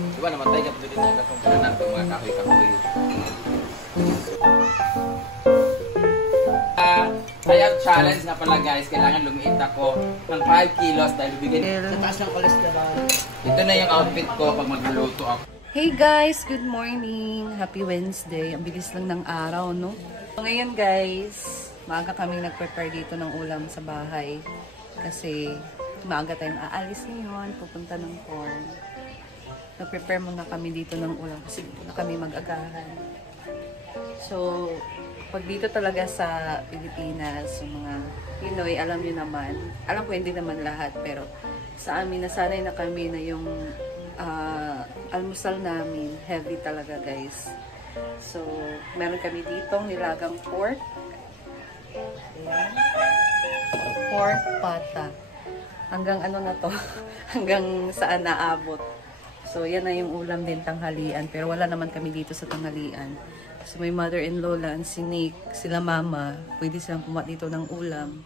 Diba namatay ka din yung katong kananan ng mga kahoy-kahoy. Kaya challenge na pala guys, kailangan lumiit ako ng 5 kilos dahil bigyan sa taas ng cholesterol. Ito na yung outfit ko pag magluluto ako. Hey guys! Good morning! Happy Wednesday! Ang bilis lang ng araw, no? So ngayon guys, maaga kaming nag-prepare dito ng ulam sa bahay. Kasi maaga tayong aalis ngayon, pupunta ng farm. Nag-prepare muna kami dito ng ulam kasi dito na kami mag-agahan. So, pag dito talaga sa Pilipinas, yung mga Pinoy, alam nyo naman, alam ko hindi naman lahat, pero sa amin, nasanay na kami na yung almusal namin, heavy talaga guys. So, meron kami ditong nilagang pork. Ayan. Pork pata. Hanggang ano na to, hanggang saan naabot. So, yan na yung ulam din tanghalian, pero wala naman kami dito sa tanghalian. So, may mother-in-law lang, si Nick, sila mama, pwede silang pumat dito ng ulam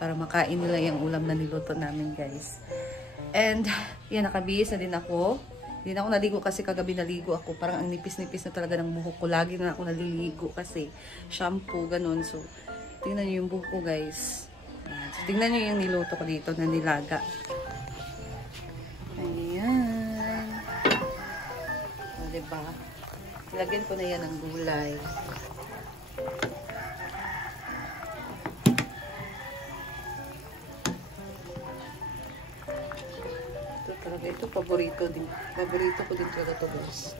para makain nila yung ulam na niluto namin, guys. And, yan, nakabihis na din ako. Hindi na ako naligo kasi kagabi naligo ako. Parang ang nipis-nipis na talaga ng buhok ko. Lagi na ako naliligo kasi shampoo, ganun. So, tingnan nyo yung buhok ko, guys. So, tingnan nyo yung niluto ko dito na nilaga. Ayan. O, diba? Lagyan ko na yan ng gulay. Ito talaga. Ito paborito din. Paborito ko din talaga ito guys.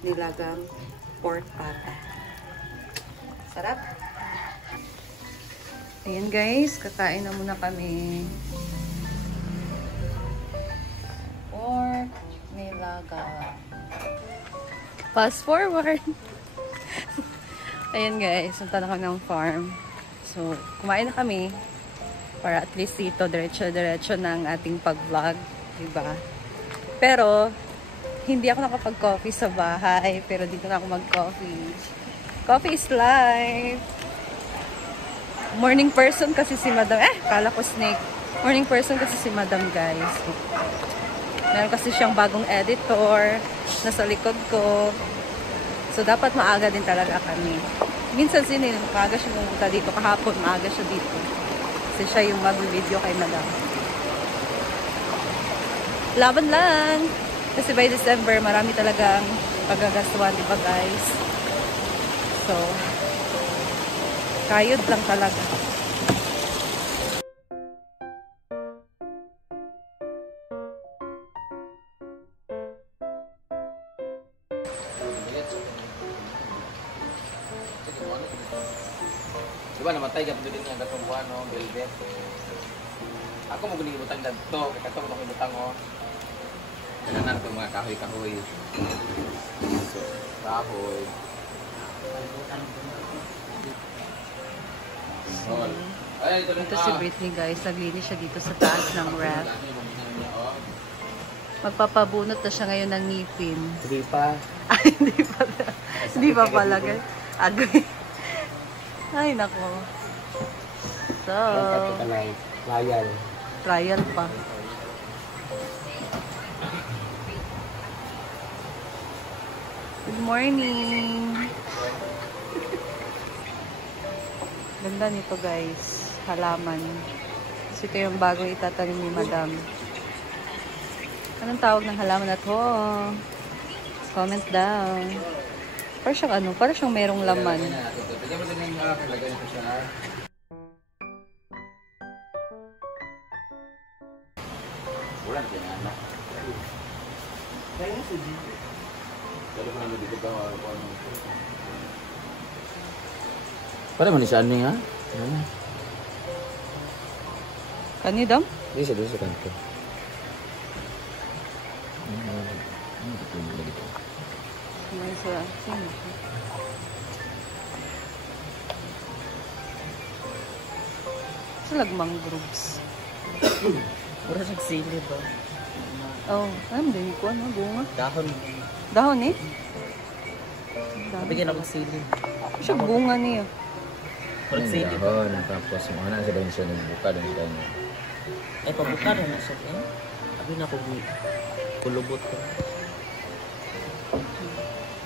Nilagang pork pata. Sarap. Ayan guys. Kakain na muna kami. Pork nilaga. Fast forward. Ayan guys, punta na kami ng farm. So, kumain na kami para at least dito diretso-diretso ng ating pag-vlog, diba? Pero, hindi ako nakapag-coffee sa bahay, pero dito na ako mag-coffee. Coffee is life! Morning person kasi si Madam. Kala ko snake. Morning person kasi si Madam guys. Meron kasi siyang bagong editor nasa likod ko. So, dapat maaga din talaga kami. Minsan maaga siya pumunta dito. Kahapon, maaga siya dito. Kasi siya yung mag-video kay Madam. Laban lang! Kasi by December, marami talagang pagagastuhan, di ba guys? So, kayod lang talaga. Diba namatay ka din yung gatong buwan, no? Velvet. Ako mo guling ibutang dito. Kaya mo ibutang, oh. Kananan itong mga kahoy-kahoy. So, kahoy. Ito si Britney guys. Naglinis siya dito sa taas ng ref. Magpapabunot na siya ngayon ng ngipin. Hindi pa. Ay, hindi pa. Hindi pa pala guys. Agay. Ay, nako. So, trial. Trial pa. Good morning. Ganda nito guys. Halaman. Kasi ito yung bagong itatanim ni Madam. Anong tawag ng halaman na to? Comment down. Parang siyang ano? Parang siyang merong laman. Para manisan niya, ha? Kanidam? Hindi siya sa kanto. Sa lagmang groups. Pura sa sili ba? Oh, ano din ko ano bunga? Dahon. Dahon eh? Nabigyan ako sili. Siya bunga niya. Pura sili ba? Tapos yung anak sa siya nagbuka doon siya. Ay, pabuka rin na siya. Sabi na ko, kulubot ko.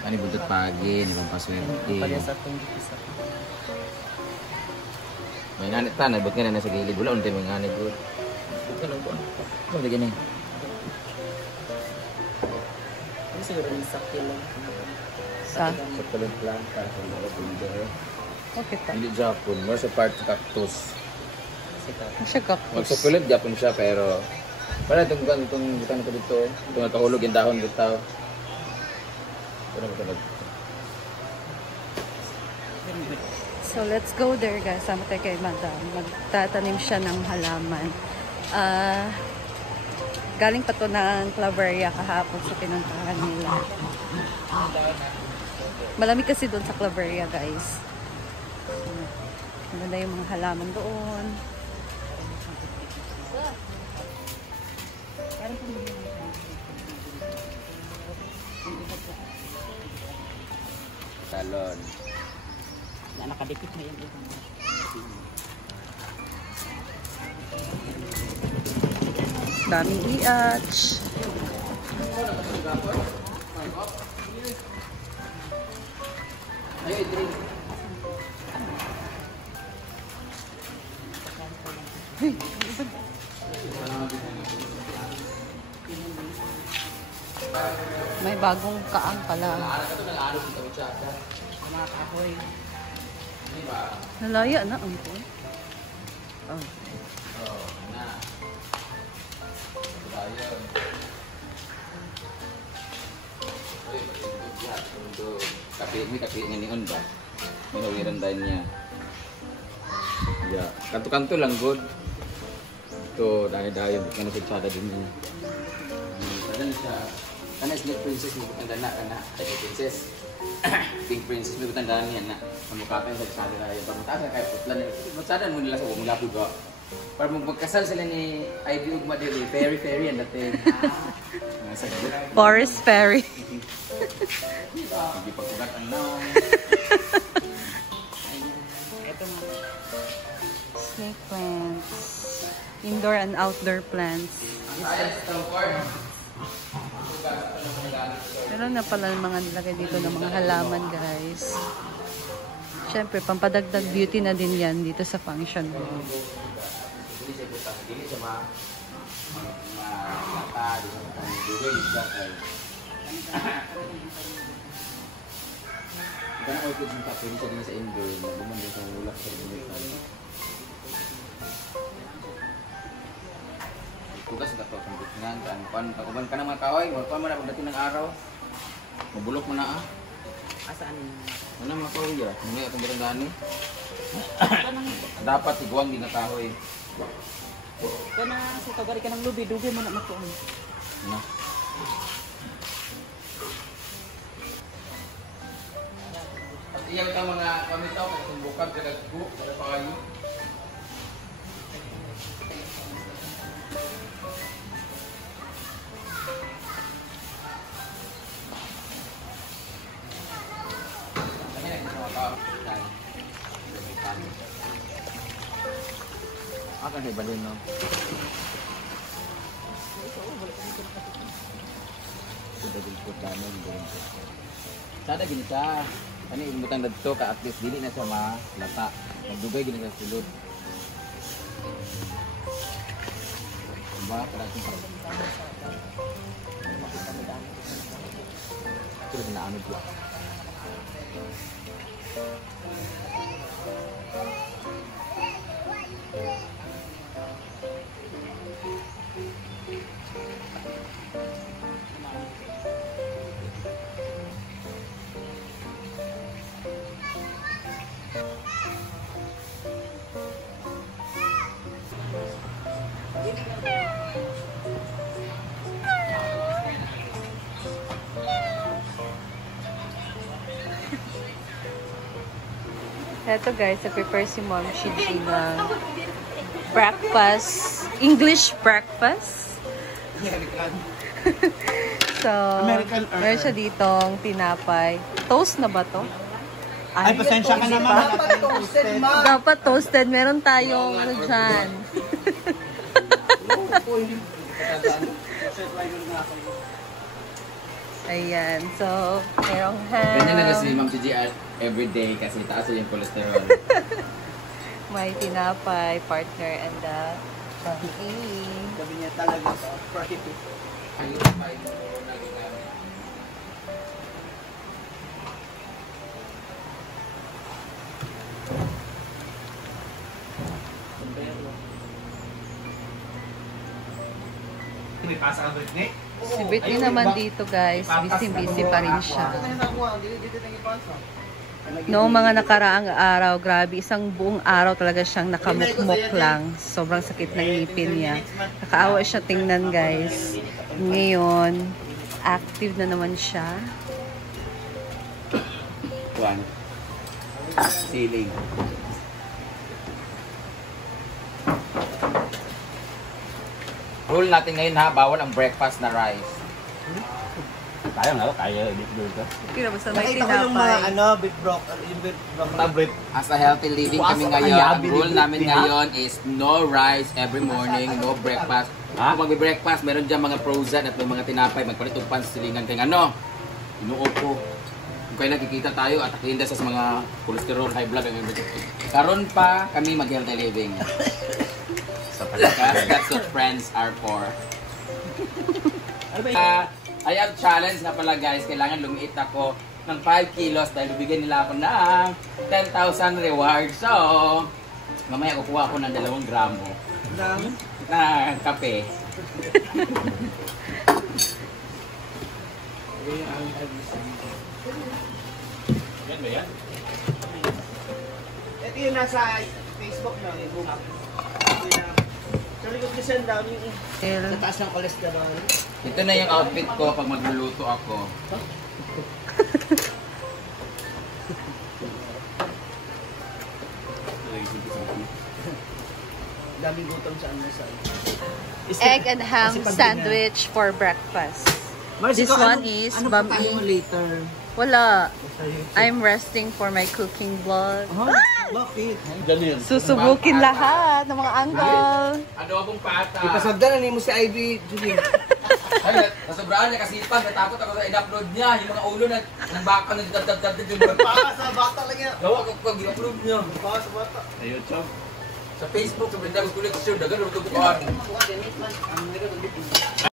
Ano buntot pagi, ni pampaswerte. Pala sa itong isa. May nganit ta, nabot ka na nasa gilid. Wala unti may nganit good. Buka lang po. Ano lagi na eh? Hindi siguro yung sakil lang. Sa? Sa talong planta, sa mga bunder. Okay ta. Hindi Japon, more sa part sa cactus. Siya cactus. Magsukulit Japon siya pero para itong butang ko dito. Itong nakahulog yung dahon dito. Ito na ito. So, let's go there guys. Sama tayo kay Madam. Magtatanim siya ng halaman. Galing pa to ng Claveria kahapon sa pinuntahan nila. Malamig kasi doon sa Claveria guys. Maganda yung mga halaman doon. Salon. Na nakadikit na yung ibang. Daming iatch. May bagong kaang pala. Mga kahoy. Nalaya na ang po. Oh. Kapi nga niyon ba? Minawiran dahil niya. Yeah. Kanto-kanto lang good. Ito, dahil-dahil. Bukan na siya din niya. Kadang siya. Kana Snake Princess mo butang dana kana. Ay Princess. Pink Princess mo butang dana niya na. Pamukatan sa sada dahil. Pamutasan kay putlan. Pagsadan mo nila sa wong lapod ba? Para magkasal sila ni Ivy Ugma dili. Fairy yan dati. Forest Fairy. Hindi pagkugat ang naong. Ito nga. Snake plants. Indoor and outdoor plants. Meron na pala mga nilagay dito ng mga halaman guys. Siyempre, pampadagdag beauty na din yan dito sa function room. Hindi siya butang. Hindi siya malata. Hindi siya matang. Ika na orchids yung tapos siya din sa indoor. Naguman din sa ulap sa indoor. Tugas na ito. Kumbutngan ka. Pagkuban ka ng mga kaway. Huwag mo na pagdating ng araw. Mabulok mo na ah. Asaan yun? Ano mga kaway ya? Hindi akong barangani. Dapat iguang din na kahoy. Ito na sa tagari ka ng lubi. Dugay mo na matuon. Ano? At iyaw ito mga pamitaw. Tumbukan ka nagbu. Para pa kayo. Akan sa balon no. Sudah diliput namin doon. Sada gini siya. Kani imbutang dadto ka at least dili na siya malata. Magdugay gini sa sulod. Diba? Para sa Ito na ano po. Eto guys, prepare si Mom Shiji na breakfast. English breakfast. So, meron siya ditong tinapay. Toast na ba to? Ay, pasensya ka naman. Dapat toasted. Meron tayong ano dyan. Ayan. So, merong ham. Ganyan na kasi Ma'am Gigi everyday kasi taas yung cholesterol. May tinapay, partner, and the bangki. Sabi niya talaga sa profit. Ayun, may nagagamit. May pasa ka Britney? Si Britney naman dito guys, busy-busy pa rin siya. Noong mga nakaraang araw, grabe, isang buong araw talaga siyang nakamukmok lang. Sobrang sakit ng ngipin niya. Nakaawa siya tingnan guys. Ngayon, active na naman siya. One. Ceiling. Rule natin ngayon ha, bawal ang breakfast na rice. Kaya nga, kaya. Dito. Kira basta may Nakita ko yung mga tinapay. beef broccoli, beef broccoli. As a healthy living kami ngayon, ang rule namin ngayon is no rice every morning, no breakfast. Kung magbe-breakfast, meron dyan mga frozen at may mga tinapay, magpalit ng pansilingan kay ano, inuupo. Kung kaya nakikita tayo at akinda sa mga cholesterol, high blood, and everything. Karon pa kami mag-healthy living. So, that's what friends are for. I have challenge na pala guys, kailangan lumiit ako ng 5 kilos dahil bibigyan nila ako ng 10,000 reward. So, mamaya kukuha ako ng 2 gramo na kape. Yan ba yan? Ito yung nasa Facebook na, yung book. Sa likod kasi ang dami yung sa taas ng cholesterol. Ito na yung outfit ko pag magluluto ako. Daming gutom sa ano sa Egg and ham sandwich for breakfast. This one is bambi. later? Wala. I'm resting for my cooking vlog. Bakit? Susubukin lahat ng mga uncle. Adobong pata. Ipasagdan na mo si Ivy, Julie. Ay, nasobrahan niya kasi pan, natakot ako sa in-upload niya. Yung mga ulo na, ng baka na dab-dab-dab yung Baka sa bata lang yan. gawa ko pag in-upload niya. Baka sa bata. Sa YouTube. Sa Facebook, sa Brindago Collection, dagan, luto ko.